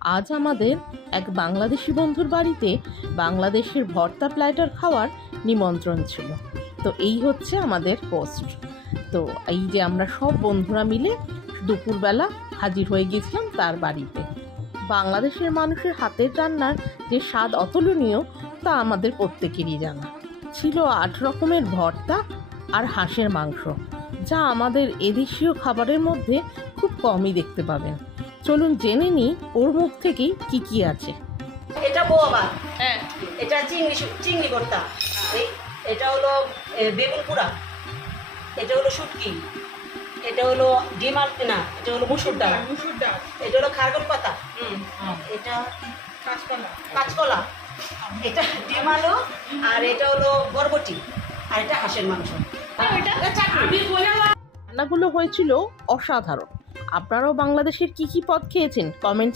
আজ আমাদের এক বাংলাদেশি বন্ধুর বাড়িতে বাংলাদেশের ভর্তা প্ল্যাটার খাওয়ার নিমন্ত্রণ ছিল। তো এই হচ্ছে আমাদের হোস্ট। তো এই যে আমরা সব বন্ধুরা মিলে দুপুরবেলা হাজির হয়ে গেছিলাম তার বাড়িতে। বাংলাদেশের মানুষের হাতের রান্নার যে স্বাদ অতুলনীয় তা আমাদের প্রত্যেকেরই জানা। ছিল 8 রকমের ভর্তা আর হাঁসের মাংস, যা আমাদের এদেশীয় খাবারের মধ্যে খুব কমই দেখতে পাবেন। চলুন জেনে নিই ওর মুখ থেকেই কি কি আছে। এটা বোয়াবা, হ্যাঁ, এটা চিংড়ি ভর্তা, এটা হলো বেগুন পোড়া, এটা হলো শুটকি, এটা হলো ডিমাল না, এটা হলো মুসুর ডাল, এটা হলো খারগল পাতা, এটা কাঁচকলা, এটা ডিম আলু, আর এটা হলো বরবটি, আর এটা হাঁসের মাংস। রান্নাগুলো হয়েছিল অসাধারণ। আপনারাও বাংলাদেশের কি কি পদ খেয়েছেন কমেন্টস